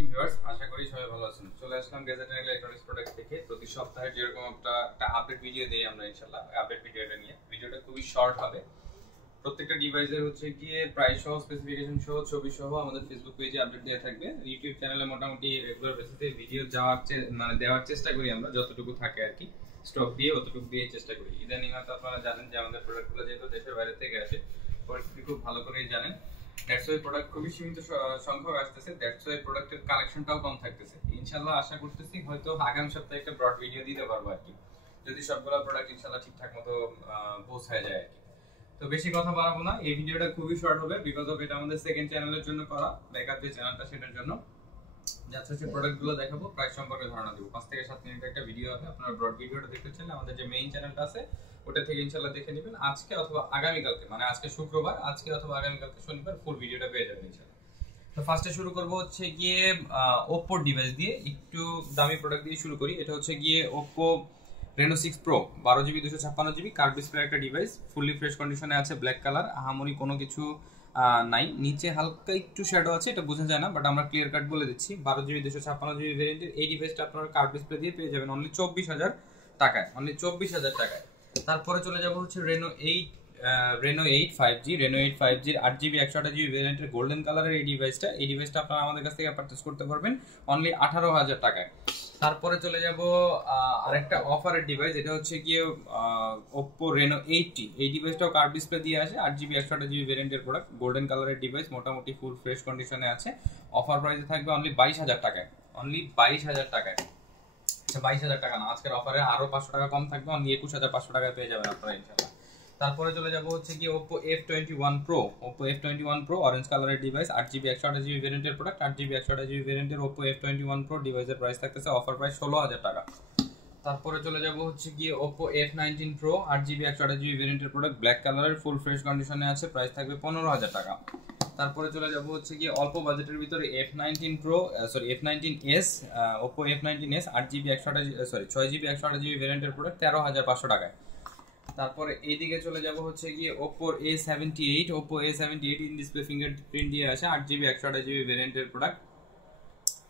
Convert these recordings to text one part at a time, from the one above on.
আলাইকুম ভিউয়ার্স, আশা করি সবাই ভালো আছেন। চলে আসলাম গ্যাজেট এন্ড ইলেকট্রনিক্স প্রোডাক্ট থেকে। প্রতি সপ্তাহে যেরকম একটা আপডেট ভিডিও দেই আমরা ইনশাআল্লাহ, আপডেট ভিডিওটা নিয়ে। ভিডিওটা খুবই শর্ট হবে। প্রত্যেকটা ডিভাইসের হচ্ছে গিয়ে প্রাইস সহ, স্পেসিফিকেশন সহ, ছবি সহ আমাদের ফেসবুক পেজে আপডেট দেওয়া থাকবে। ইউটিউব চ্যানেলে মোটামুটি রেগুলার বেসিসে ভিডিও দেওয়ার চেষ্টা করি আমরা, যতটুকু থাকে আর কি। স্টক দিয়ে অতটুকু দিয়ে চেষ্টা করি। ইদানিং হয়তো আপনারা জানেন যে আমাদের প্রোডাক্টগুলো যেহেতু দেশের বাইরে থেকে আসে, পরিস্থিতি খুব ভালো করেই জানেন। দ্যাটস ওয়াই প্রোডাক্ট খুবই সীমিত সংখ্যক আসতেছে। দ্যাটস ওয়াই প্রোডাক্টের কালেকশনটাও কম থাকতেছে। ইনশাআল্লাহ আশা করতেছি হয়তো আগামী সপ্তাহে একটা ব্রড ভিডিও দিতে পারবো আর কি, যদি সবগুলো প্রোডাক্ট ইনশাআল্লাহ ঠিকঠাক মতো পৌঁছায় যায় আর কি। তো বেশি কথা বাড়াবো না, এই ভিডিওটা খুবই শর্ট হবে বিকজ অফ এটা আমাদের সেকেন্ড চ্যানেলের জন্য করা, ব্যাকআপ যে চ্যানেলটা সেটার জন্য। যাচ্ছে হচ্ছে প্রোডাক্টগুলো দেখাবো, প্রাইস সম্পর্কে ধারণা দেবো। 5 থেকে 7 মিনিটের একটা ভিডিও হবে। আপনারা ব্রড ভিডিওটা দেখতে চাইলে আমাদের যে মেইন চ্যানেলটা আছে ওটা থেকে ইনশাআল্লাহ দেখে নেবেন। আজকে অথবা আগামীকালকে, মানে আজকে শুক্রবার, আজকে অথবা আগামীকালকে শনিবার ফুল ভিডিওটা পেয়ে যাবেন ইনশাআল্লাহ। তো ফার্স্টে শুরু করব হচ্ছে গিয়ে Oppo ডিভাইস দিয়ে, একটু দামি প্রোডাক্ট দিয়ে শুরু করি। এটা হচ্ছে গিয়ে Oppo Reno 6 Pro 12GB 256GB curve display একটা ডিভাইস, ফুললি ফ্রেশ কন্ডিশনে আছে, ব্ল্যাক কালার, আহামরি কোনো কিছু নাই। নিচে হালকা একটু শ্যাডো আছে, এটা বোঝা যায় না, বাট আমরা ক্লিয়ার কাট বলে দিচ্ছি। 12GB 256GB ভেরিয়েন্টের এই ডিভাইসটা আপনারা কার্ভ ডিসপ্লে দিয়ে পেয়ে যাবেন অনলি 24,000 টাকায়, অনলি 24,000 টাকায়। তারপরে চলে যাব হচ্ছে Reno 8 5G, Reno 8 5G 8GB 128GB ভেরিয়েন্টের গোল্ডেন কালারের এই ডিভাইসটা আপনারা আমাদের কাছ থেকে পারচেজ করতে পারবেন অনলি 18,000 টাকায়। তারপরে চলে যাব আরেকটা অফারের ডিভাইস, এটা হচ্ছে গিয়ে Oppo Reno 8T। এই ডিভাইসটাও কার্ভ ডিসপ্লে দিয়ে আসে, 8GB 128GB ভেরিয়েন্টের প্রোডাক্ট, গোল্ডেন কালারের ডিভাইস, মোটামুটি ফুল ফ্রেশ কন্ডিশনে আছে। অফার প্রাইসে থাকবে অনলি 22,000 টাকায়, অনলি 22,000 টাকায়। আচ্ছা 22,000 টাকা না, আজকের অফারে আরো 500 টাকা কম থাকবে, অনলি 21,500 টাকায় পেয়ে যাবেন আপনারা ইনশাআল্লাহ। তারপরে চলে যাব হচ্ছে কি Oppo F21 Pro, Oppo F21 Pro orange কালারের ডিভাইস, 8GB 128GB ভেরিয়েন্টের প্রোডাক্ট, 8GB 128GB ভেরিয়েন্টের Oppo F21 Pro ডিভাইসের প্রাইস থাকতেছে অফার প্রাইস 16,000 টাকা। তারপরে চলে যাব হচ্ছে কি Oppo F19 Pro 8GB 128GB ভেরিয়েন্টের প্রোডাক্ট, ব্ল্যাক কালারের, ফুল ফ্রেশ কন্ডিশনে আছে, প্রাইস থাকবে 15,000 টাকা। তারপরে চলে যাব হচ্ছে কি অল্প বাজেটের ভিতরে F19S, Oppo F19s 8GB 6GB 128GB ভেরিয়েন্টের প্রোডাক্ট, 13,500 টাকায়। তারপরে এইদিকে চলে যাব হচ্ছে গিয়ে Oppo A78 in display fingerprint দিয়ে আসে, 8GB 128GB ভেরিয়েন্টের প্রোডাক্ট।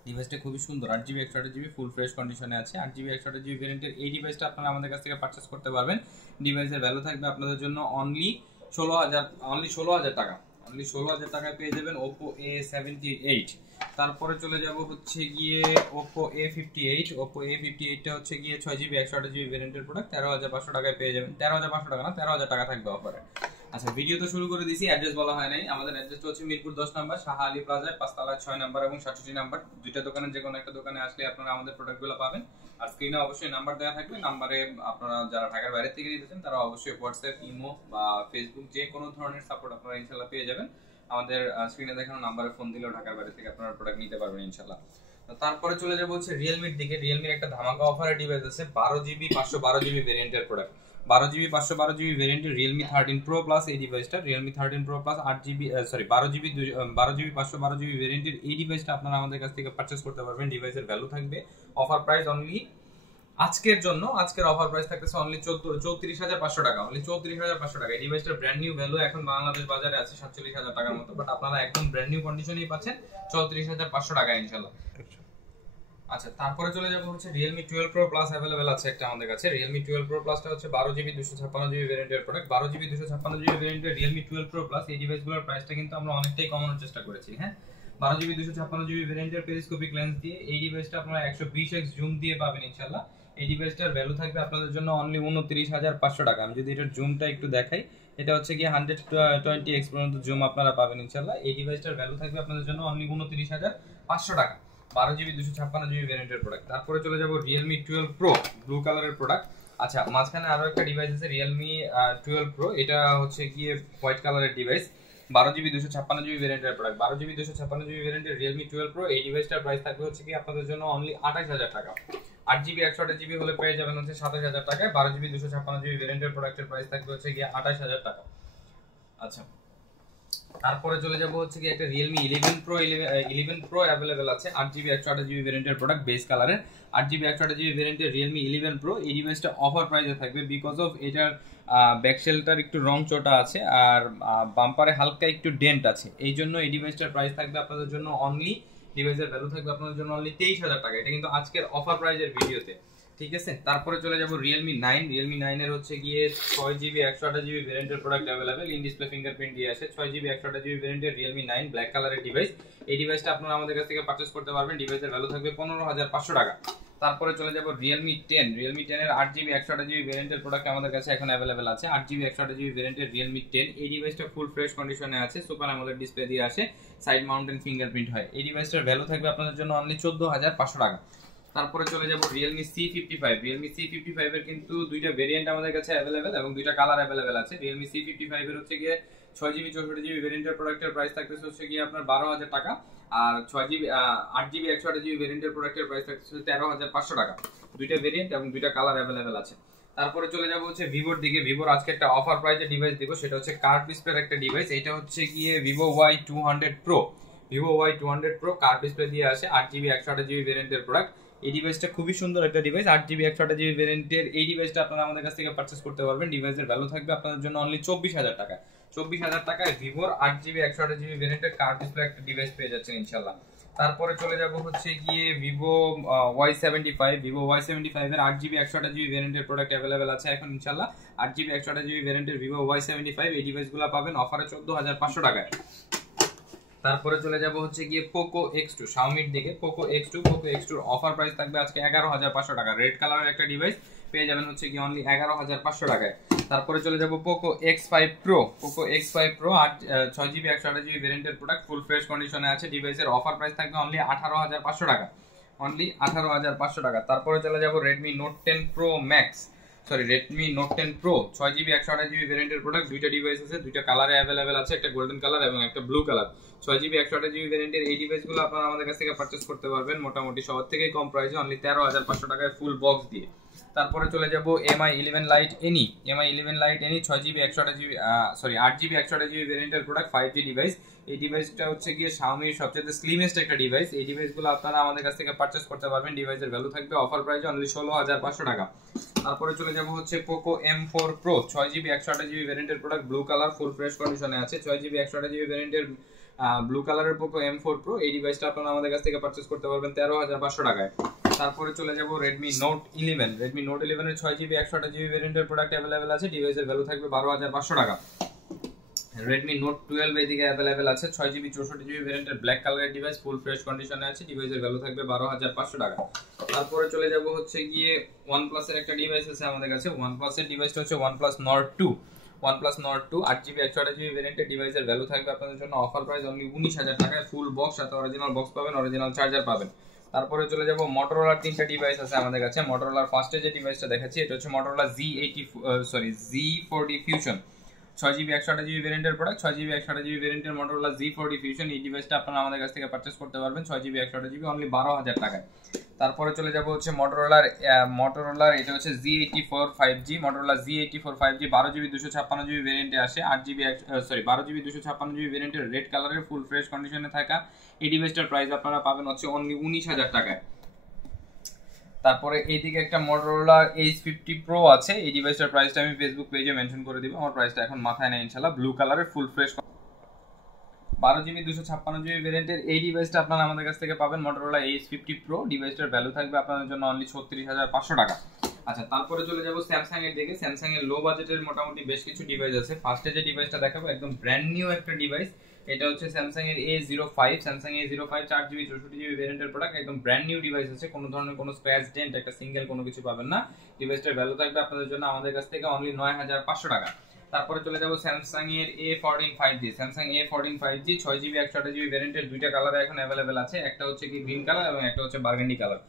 ডিভাইসটা খুবই সুন্দর, 8GB 128GB ফুল ফ্রেশ কন্ডিশনে আছে, 8GB 128GB ভেরিয়েন্টের এই ডিভাইসটা আপনারা আমাদের কাছ থেকে পারচেজ করতে পারবেন। ডিভাইসের ভ্যালু থাকবে আপনাদের জন্য অনলি 16,000 টাকা, অনলি 16,000 টাকায় পেয়ে যাবেন Oppo A78। তারপরে চলে যাব হচ্ছে গিয়ে Oppo A58টা হচ্ছে গিয়ে 6GB 128GB ভেরিয়েন্টের প্রোডাক্ট, 13,500 টাকায় পেয়ে যাবেন। 13,500 টাকা না, 13,000 টাকা থাকবে অফারে। আচ্ছা ভিডিও তো শুরু করে দিয়েছি, অ্যাড্রেস বলা হয় নাই। আমাদের অ্যাড্রেসটা হচ্ছে মিরপুর 10 নাম্বার শাহ আলী প্লাজায় 5 তলায় 6 নাম্বার এবং 67 নাম্বার। দুইটা দোকানের যে কোনো একটা দোকানে আসলে আপনারা আমাদের প্রোডাক্টগুলো পাবেন। আর স্ক্রিনে অবশ্যই নাম্বার দেওয়া থাকবে, নাম্বারে আপনারা যারা ঢাকার বাইরে থেকে নিতেছেন তারা অবশ্যই হোয়াটসঅ্যাপ, ইমো বা ফেসবুক যে কোনো ধরনের সাপোর্ট আপনারা ইনশাআল্লাহ পেয়ে যাবেন। আমাদের স্ক্রিনে দেখানো নাম্বারে ফোন দিলেও ঢাকার বাইরে থেকে আপনারা প্রোডাক্ট নিতে পারবেন ইনশাআল্লাহ। তারপরে চলে যাবো হচ্ছে রিয়েলমির দিকে। রিয়েলমির একটা ধামাকা অফারের ডিভাইস আছে, 12GB 512GB ভেরিয়েন্টের প্রোডাক্ট, 12GB 512GB ভেরিয়েন্টের Realme 13 Pro Plus এই ডিভাইসটা, Realme 13 Pro Plus 12GB 512GB ভেরিয়েন্টের এই ডিভাইসটা আপনারা আমাদের কাছ থেকে পারচেজ করতে পারবেন। ডিভাইসের ভ্যালু থাকবে অফার প্রাইস অনলি আজকের জন্য, আজকের অফার প্রাইস থাকতেছে অনলি 34,500 টাকা, অনলি 34,500 টাকা। এই ডিভাইসটার ব্র্যান্ড নিউ ভ্যালু এখন বাংলাদেশ বাজারে আছে 47,000 টাকার মতো, বাট আপনারা একদম ব্র্যান্ড নিউ কন্ডিশনেই পাচ্ছেন 34,500 টাকা ইনশাআল্লাহ। আচ্ছা তারপরে চলে যাব হচ্ছে Realme 12 Pro Plus अवेलेबल আছে একটা আমাদের কাছে। Realme 12 Pro Plus টা হচ্ছে 12GB 256GB ভেরিয়েন্টের প্রোডাক্ট, 12GB 256GB ভেরিয়েন্টের Realme 12 Pro Plus এই ডিভাইসগুলোর প্রাইসটা কিন্তু আমরা অনেকটাই কমানোর চেষ্টা করেছি। হ্যাঁ 12GB 256GB ভেরিয়েন্টের পেরিস্কোপিক লেন্স দিয়ে এই ডিভাইসটা আপনারা 120x জুম দিয়ে পাবেন ইনশাআল্লাহ। এই ডিভাইসটার ভ্যালু থাকবে আপনাদের জন্য অনলি 29,500 টাকা। আমি যদি এটার জুমটা একটু দেখাই, এটা হচ্ছে কি 120x পর্যন্ত জুম আপনারা পাবেন ইনশাআল্লাহ। এই ডিভাইসটার ভ্যালু থাকবে আপনাদের জন্য অনলি 29,500 টাকা, 12GB 256GB ভেরিয়েন্টের প্রোডাক্ট। তারপরে চলে যাব Realme 12 Pro ব্লু কালারের প্রোডাক্ট। আচ্ছা মাঝখানে আরো একটা ডিভাইস আছে Realme 12 Pro, এটা হচ্ছে গিয়ে হোয়াইট কালারের ডিভাইস, 12GB 256GB ভেরিয়েন্টের প্রোডাক্ট, 12GB 256GB ভেরিয়েন্টের Realme 12 Pro এই ডিভাইসটার প্রাইস থাকবে হচ্ছে কি আপনাদের জন্য অনলি 28,000 টাকা। 8GB 128GB হলে পেয়ে যাবেন হচ্ছে 27,000 টাকায়, 12GB 256GB ভেরিয়েন্টের প্রোডাক্টের প্রাইস থাকবে হচ্ছে গিয়ে 28,000 টাকা। আচ্ছা তারপরে চলে যাব হচ্ছে কি একটা Realme 11 Pro अवेलेबल আছে, 8GB 128GB ভেরিয়েন্টের প্রোডাক্ট, বেস কালারের, 8GB 128GB ভেরিয়েন্টের Realme 11 Pro এই ডিভাইসটা অফার প্রাইসে থাকবে বিকজ অফ এটার ব্যাক শেলটার একটু রং চোটা আছে আর বাম্পারে হালকা একটু ডেন্ট আছে, এই জন্য এই ডিভাইসটার প্রাইস থাকবে আপনাদের জন্য অনলি ডিভাইসের ভ্যালু থাকবে আপনাদের জন্য অনলি 23,000 টাকা। এটা কিন্তু আজকের অফার প্রাইজের ভিডিওতে, ঠিক আছে। তারপরে চলে যাব Realme 9। Realme 9 এর হচ্ছে গিয়ে 6GB 128GB ভেরিয়েন্টের product available, in display fingerprint দিয়ে আসে। 6GB 128GB ভেরিয়েন্টের Realme 9 ব্ল্যাক কালারের ডিভাইস। এই ডিভাইসটা আপনারা আমাদের কাছ থেকে পারচেজ করতে পারবেন। ডিভাইসের ভ্যালু থাকবে 15,500 টাকা। তারপরে চলে যাব Realme 10। Realme 10 এর 8GB 128GB ভেরিয়েন্টের প্রোডাক্ট আমাদের কাছে এখন अवेलेबल আছে। 8GB 128GB ভেরিয়েন্টের Realme 10। এই ডিভাইসটা ফুল ফ্রেশ কন্ডিশনে আছে, সুপার অ্যামোলেড ডিসপ্লে দিয়ে আসে, সাইড মাউন্টেন ফিঙ্গারপ্রিন্ট হয়। এই ডিভাইসটার ভ্যালু থাকবে আপনাদের জন্য অনলি 14,500 টাকা। তারপরে চলে যাব Realme C55। Realme C55 এর কিন্তু দুইটা ভেরিয়েন্ট আমাদের কাছে अवेलेबल এবং দুইটা কালার अवेलेबल আছে। Realme C55 এর হচ্ছে গিয়ে 6GB 64GB ভেরিয়েন্টের প্রোডাক্টের প্রাইস থাকতেছে হচ্ছে গিয়ে আপনার 12,000 টাকা, আর 8GB 128GB ভেরিয়েন্টের প্রোডাক্টের প্রাইস থাকতেছে 13,500 টাকা। দুইটা ভেরিয়েন্ট এবং দুইটা কালার अवेलेबल আছে। তারপরে চলে যাব হচ্ছে Vivoর দিকে। Vivoর আজকে একটা অফার প্রাইজে ডিভাইস দিব, সেটা হচ্ছে কার্ভ ডিসপ্লের একটা ডিভাইস। এটা হচ্ছে গিয়ে Vivo Y200 Pro। Vivo Y200 Pro curve display দিয়ে আসে, 8GB 128GB ভেরিয়েন্টের প্রোডাক্ট। এই ডিভাইসটা খুবই সুন্দর একটা ডিভাইস, 8GB 128GB ভেরিয়েন্টের। এই ডিভাইসটা আপনারা আমাদের কাছ থেকে পারচেজ করতে পারবেন। ডিভাইসের ভ্যালু থাকবে আপনাদের জন্য অনলি 24,000 টাকা। 24,000 টাকায় Vivoর 8GB 128GB ভেরিয়েন্টের কার্ভ ডিসপ্লে একটা ডিভাইস পেয়ে যাচ্ছেন ইনশাআল্লাহ। তারপরে চলে যাব হচ্ছে গিয়ে Vivo Y75। Vivo Y75 এর 8GB 128GB ভেরিয়েন্টের প্রোডাক্ট अवेलेबल আছে এখন ইনশাআল্লাহ। 8GB 128GB ভেরিয়েন্টের Vivo Y75 এই ডিভাইসগুলো পাবেন অফারে 14,500 টাকায়। তারপরে চলে যাব হচ্ছে গিয়ে Poco X2, Xiaomi দিকে। Poco X2 এর অফার প্রাইস থাকবে আজকে 11,500 টাকা। রেড কালারের একটা ডিভাইস পেয়ে যাবেন হচ্ছে গিয়ে অনলি 11,500 টাকায়। তারপরে চলে যাব Poco X5 Pro। Poco X5 Pro 6GB 128GB ভেরিয়েন্টের প্রোডাক্ট, ফুল ফ্রেশ কন্ডিশনে আছে। ডিভাইসের অফার প্রাইস থাকবে অনলি 18,500 টাকা, অনলি 18,500 টাকা। তারপরে চলে যাব Redmi Note 10 Pro Max, Redmi Note 10 Pro 6GB 128GB ভেরিয়েন্টের প্রোডাক্ট। দুইটা ডিভাইস আছে, দুইটা কালারে अवेलेबल আছে, একটা গোল্ডেন কালার এবং একটা ব্লু কালার। 6GB 128GB ভেরিয়েন্টের এই ডিভাইসগুলো আপনারা আমাদের কাছ থেকে পারচেজ করতে পারবেন মোটামুটি সবার থেকেই কম প্রাইসে, অনলি 13,500 টাকায় ফুল বক্স দিয়ে। তারপরে চলে যাব MI 11 Lite NE। MI 11 Lite NE 6GB 128GB 8GB 128GB ভেরিয়েন্টের প্রোডাক্ট, 5G ডিভাইস। এই ডিভাইসটা হচ্ছে গিয়ে Xiaomi সবচেয়ে স্লিমেস্ট একটা ডিভাইস। এই ডিভাইসগুলো আপনারা আমাদের কাছ থেকে পারচেজ করতে পারবেন। ডিভাইসের ভ্যালু থাকবে অফার প্রাইসে অনলি 16,500 টাকা। তারপরে চলে যাব হচ্ছে Poco M4 Pro 6GB 128GB ভেরিয়েন্টের product, blue colour, full fresh কন্ডিশনে আছে। 6GB 128GB ভেরিয়েন্টের ব্লু কালারের Poco M4 Pro এই ডিভাইসটা আপনারা আমাদের কাছ থেকে পারচেজ করতে পারবেন 13,500 টাকায়। তারপরে চলে যাব Redmi Note 11। Redmi Note 11 এর 6GB 128GB ভেরিয়েন্টের প্রোডাক্ট अवेलेबल আছে। ডিভাইসের ভ্যালু থাকবে 12,500 টাকা। Redmi Note 12 এদিকে अवेलेबल আছে, 6GB 64GB ভেরিয়েন্টের ব্ল্যাক কালারের ডিভাইস, ফুল ফ্রেশ কন্ডিশনে আছে। ডিভাইসের ভ্যালু থাকবে 12,500 টাকা। তারপরে চলে যাব হচ্ছে গিয়ে OnePlus এর একটা ডিভাইস আছে আমাদের কাছে। OnePlus এর ডিভাইসটা হচ্ছে OnePlus Nord 2। OnePlus Nord 2 8GB 128GB ভেরিয়েন্টের ডিভাইসের ভ্যালু থাকবে আপনাদের জন্য অফার প্রাইস অনলি 19,000 টাকায়। ফুল বক্স সাথে অরিজিনাল বক্স পাবেন, অরিজিনাল চার্জার পাবেন। তারপরে চলে যাব Motorola তিনটা ডিভাইস আছে আমাদের কাছে। Motorola ফার্স্টে যে ডিভাইসটা দেখাচ্ছি এটা হচ্ছে Motorola Z40 Fusion 6GB 128GB ভেরিয়েন্টের প্রোডাক্ট, 6GB 128GB ভেরিয়েন্টের Motorola Z40 Fusion। এই ডিভাইসটা আপনারা আমাদের কাছ থেকে পারচেজ করতে পারবেন 6GB 128GB অনলি 12,000 টাকায়। তারপরে চলে যাব হচ্ছে Motorola এটা হচ্ছে Z84 5G। Motorola Z84 5G 12GB 256GB ভেরিয়েন্টে আসে, 12GB 256GB ভেরিয়েন্টের রেড কালারের ফুল ফ্রেশ কন্ডিশনে থাকা। এই ডিভাইসটার প্রাইস আপনারা পাবেন হচ্ছে অনলি 19,000 টাকায়। তারপরে এইদিকে একটা Motorola H50 Pro আছে। এই ডিভাইসটার প্রাইসটা আমি ফেসবুক পেজে মেনশন করে দিব, আমার প্রাইসটা এখন মাথায় নেই ইনশাআল্লাহ। ব্লু কালারের ফুল ফ্রেশ 12GB 256GB ভেরিয়েন্টের এই ডিভাইসটা আপনারা আমাদের কাছ থেকে পাবেন Motorola H50 Pro। ডিভাইসটার ভ্যালু থাকবে আপনাদের জন্য অনলি 36,500 টাকা। আচ্ছা, তারপরে চলে যাব Samsung এর দিকে। Samsung এর লো বাজেটের মোটামুটি বেশ কিছু ডিভাইস আছে। ফার্স্টে যে ডিভাইসটা দেখাবো একদম ব্র্যান্ড নিউ একটা ডিভাইস, এটা হচ্ছে Samsung এর A05। Samsung A05 4GB 64GB ভেরিয়েন্টের প্রোডাক্ট, একদম ব্র্যান্ড নিউ ডিভাইস আছে, কোনো ধরনের কোনো স্ক্র্যাচ ডেন্ট একটা সিঙ্গেল কোনো কিছু পাবেন না। ডিভাইসটার ভ্যালু থাকবে আপনাদের জন্য আমাদের কাছ থেকে অনলি 9,500 টাকা। তারপরে চলে যাব Samsung এর A14 5G। Samsung A14 5G 6GB 128GB ভেরিয়েন্টের দুইটা কালারে এখন अवेलेबल আছে, একটা হচ্ছে কি গ্রিন কালার এবং একটা হচ্ছে বার্গান্ডি কালার।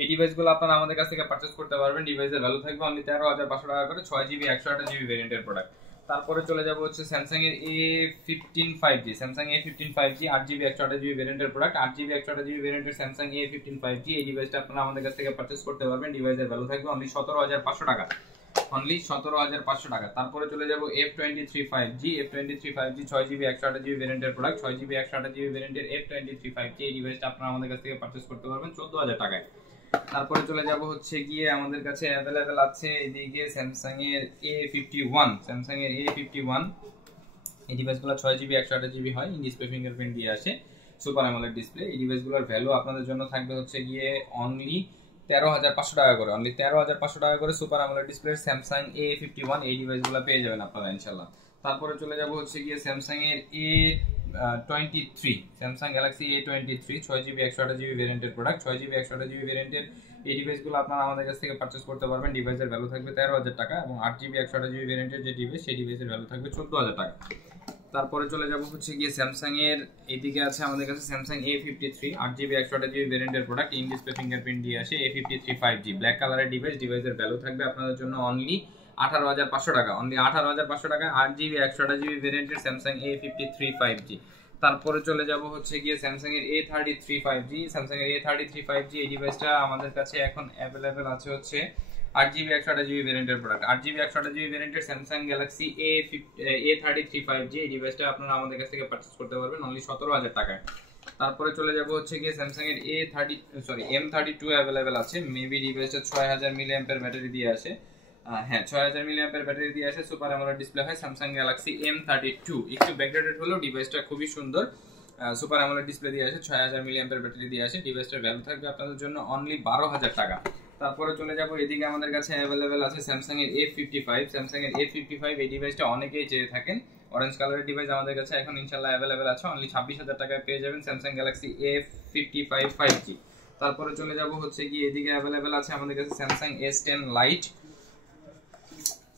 এই ডিভাইসগুলো আপনারা আমাদের কাছ থেকে পারচেজ করতে পারবেন। ডিভাইসের ভ্যালু থাকবে অনলি 13,500 টাকা করে, 6GB 128GB ভেরিয়েন্টের প্রোডাক্ট। তারপরে চলে যাব হচ্ছে Samsung এর A15 5G। Samsung A15 5G 8GB 128GB ভেরিয়েন্টের প্রোডাক্ট, 8GB 128GB ভেরিয়েন্টের Samsung A15 5G এই ডিভাইসটা আপনারা আমাদের কাছ থেকে পারচেজ করতে পারবেন। ডিভাইসের ভ্যালু থাকবে অনলি 17,500 টাকা, অনলি 17,500 টাকা। তারপরে চলে যাব F23 5G। F23 5G 6GB 128GB ভেরিয়েন্টের প্রোডাক্ট, 6GB 128GB ভেরিয়েন্টের F23 5G এই ডিভাইসটা আপনারা আমাদের কাছ থেকে পারচেজ করতে পারবেন 14,000 টাকায়। তারপরে চলে যাব হচ্ছে গিয়ে আমাদের কাছে अवेलेबल আছে এদিকে Samsung এর A51। Samsung এর A51 এই ডিভাইসগুলো 6GB 128GB হয়, ইন ডিসপ্লে ফিঙ্গারপ্রিন্ট দিয়ে আসে। Super AMOLED display. এই ডিভাইসগুলোর ভ্যালু আপনাদের জন্য থাকবে হচ্ছে গিয়ে অনলি 13,500 টাকা করে, অনলি 13,500 টাকা করে সুপার অ্যামোলেড ডিসপ্লের স্যামসাং A51 এই ডিভাইসগুলো পেয়ে যাবেন আপনারা ইনশাআল্লাহ। তারপরে চলে যাব হচ্ছে গিয়ে স্যামসাং এর A23, Samsung Galaxy A23 6GB 128GB ভেরিয়েন্টের প্রোডাক্ট। 6GB 128GB ভেরিয়েন্টের এই ডিভাইসগুলো আপনারা আমাদের কাছ থেকে পারচেজ করতে পারবেন। ডিভাইসের ভ্যালু থাকবে 13,000 টাকা এবং 8GB 128GB ভেরিয়েন্টের যে ডিভাইস সেই ডিভাইসের ভ্যালু থাকবে 14,000 টাকা। তারপরে চলে যাব হচ্ছে গিয়ে স্যামসাং এর এইদিকে আছে আমাদের কাছে স্যামসাং A53 8GB 128GB ভেরিয়েন্টের প্রোডাক্ট, ইন ডিসপ্লে ফিঙ্গারপ্রিন্ট দিয়ে আসে। A53 5G ব্ল্যাক কালারের ডিভাইস। ডিভাইসের ভ্যালু থাকবে আপনাদের জন্য অনলি 18,500 টাকা, অনলি 18,500 টাকা 8GB 128GB ভেরিয়েন্টের স্যামসাং A53 5G। তারপরে চলে যাব হচ্ছে গিয়ে স্যামসাং এর A33 5G। স্যামসাং এর A33 5G এই ডিভাইসটা আমাদের কাছে এখন অ্যাভেলেবেল আছে হচ্ছে 8GB 128GB ভেরিয়েন্টের প্রোডাক্ট। 8GB 128GB ভেরিয়েন্টের স্যামসাং গ্যালাক্সি A33 5G এই ডিভাইসটা আপনারা আমাদের কাছ থেকে পারচেজ করতে পারবেন অনলি 17,000 টাকায়। তারপরে চলে যাব হচ্ছে গিয়ে স্যামসাং এর M32 অ্যাভেলেবেল আছে। মেবি ডিভাইসটা 6000 mAh ব্যাটারি দিয়ে আসে। হ্যাঁ 6000 mAh ব্যাটারি দিয়ে আসে, সুপার অ্যামোলেড ডিসপ্লে হয়। স্যামসাং গ্যালাক্সি M32 একটু ব্যাকডেটেড হলেও ডিভাইসটা খুবই সুন্দর। সুপার অ্যামোলেড ডিসপ্লে দিয়ে আসে, 6000 mAh ব্যাটারি দিয়ে আসে। ডিভাইসটার ভ্যালু থাকবে আপনাদের জন্য অনলি 12,000 টাকা। তারপরে চলে যাব এদিকে আমাদের কাছে অ্যাভেলেবেল আছে স্যামসাং এর A55। স্যামসাং এর A55 এই ডিভাইসটা অনেকেই চেয়ে থাকেন। অরেঞ্জ কালারের ডিভাইস আমাদের কাছে এখন ইনশাআল্লাহ অ্যাভেলেবেল আছে, অনলি 26,000 টাকায় পেয়ে যাবেন স্যামসাং গ্যালাক্সি A55 5G। তারপরে চলে যাব হচ্ছে গিয়ে এদিকে অ্যাভেলেবেল আছে আমাদের কাছে Samsung S10 light,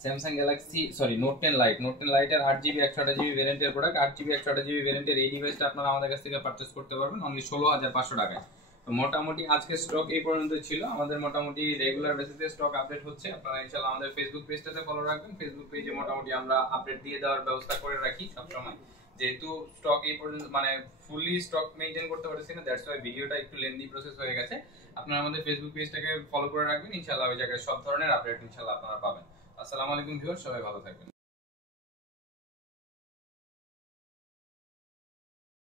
Samsung Galaxy note 10 light. Note 10 লাইটের 8GB 128GB ভেরিয়েন্টের প্রোডাক্ট। 8GB 128GB ভেরিয়েন্টের এই ডিভাইসটা আপনারা আমাদের কাছ থেকে পারচেজ করতে পারবেন অনলি 16,500 টাকায়। তো মোটামুটি আজকে স্টক এই পর্যন্ত ছিল। আমাদের মোটামুটি রেগুলার বেসিসে স্টক আপডেট হচ্ছে। আপনারা ইনশাআল্লাহ আমাদের ফেসবুক পেজটাতে ফলো রাখবেন। ফেসবুক পেজে মোটামুটি আমরা আপডেট দিয়ে দেওয়ার ব্যবস্থা করে রাখি সব সময়। যেহেতু স্টক এই পর্যন্ত মানে ফুললি স্টক মেইনটেইন করতে পারছি না, দ্যাটস ওয়াই ভিডিওটা একটু লেন্দি প্রসেস হয়ে গেছে। আপনারা আমাদের ফেসবুক পেজটাকে ফলো করে রাখবেন, ইনশাআল্লাহ ওই জায়গায় সব ধরনের আপডেট ইনশাআল্লাহ আপনারা পাবেন। আসসালামু আলাইকুম ভিউয়ার, সবাই ভালো থাকবেন।